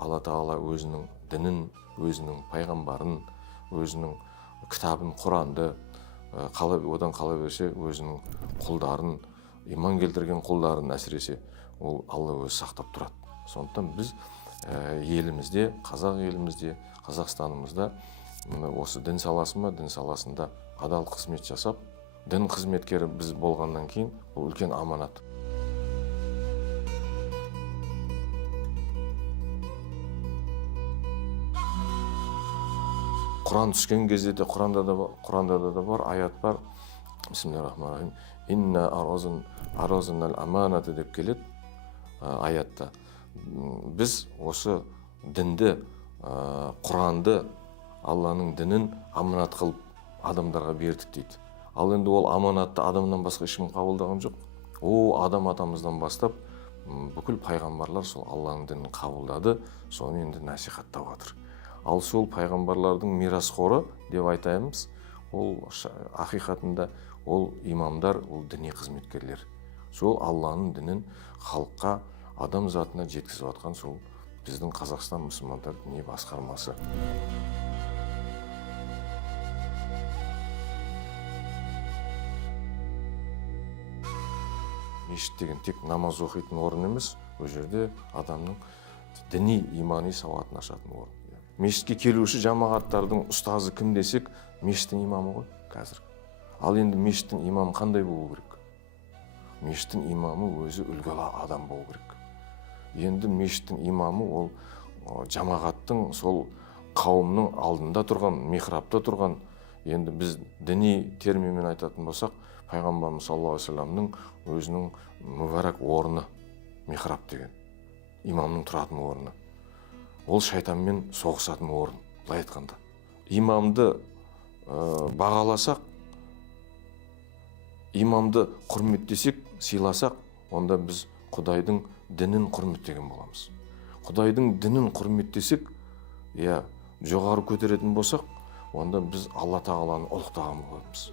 Алла Тағала өзінің дінін, өзінің пайғамбарын, өзінің кітабын, Құранды одан қала берсе өзінің құлдарын, иман келтірген құлдарын әсіресе ол Алла өзі сақтап тұрады. Сондықтан біз елімізде, қазақ елімізде, Қазақстанымызда осы дін саласы ма, дін саласында адал қызмет жасап, дін қызметкері біз болғаннан кейін бұл үлкен аманат. Құран түскен кезде де Құранда да бар, аят бар. Бисмиллахир-рахманир-рахим. Инна аразынал аманаты деп келеді аятта. Біз осы дінді, Құранды, Алланың дінін аманат қылып адамдарға бердік дейді. Ал енді ол аманатты адамнан басқа ешкім қабылдаған жоқ. Адам атамыздан бастап бүкіл пайғамбарлар сол Алланың дінін қабылдады, соны енді насихаттап жатыр. Ал сол пайғамбарлардың мирасқоры деп айтаймыз, ол ақиқатында ол имамдар, ол діни қызметкерлер. Сол Алланың дінін халыққа, адам затына жеткізіп жатқан сол біздің Қазақстан мұсылмандар діни басқармасы. Мешіт деген тек намаз оқитын орын емес, ол жерде адамның діни, имани сауатын ашатын орын. Мешітке келуші жамағаттардың ұстазы кім десек, мешіттің имамы ғой қазір. Ал енді мешіттің имамы қандай болу керек? Мешіттің имамы өзі үлгілі адам болу керек. Енді мешіттің имамы ол жамағаттың, сол қауымның алдында тұрған, михрабта тұрған, енді біз діни терминмен айтатын болсақ, пайғамбарымыз саллаллаху алейхи вассаламның өзінің мүбәрак орны, михраб деген, имамның тұратын орны. Ол шайтанмен соғысатын орын, былай айтқанда. Имамды бағаласақ, имамды құрметтесек, сыйласақ, онда біз Құдайдың дінін құрметтеген боламыз. Құдайдың дінін құрметтесек, жоғары көтеретін болсақ, онда біз Алла Тағаланы ұлықтаған боламыз.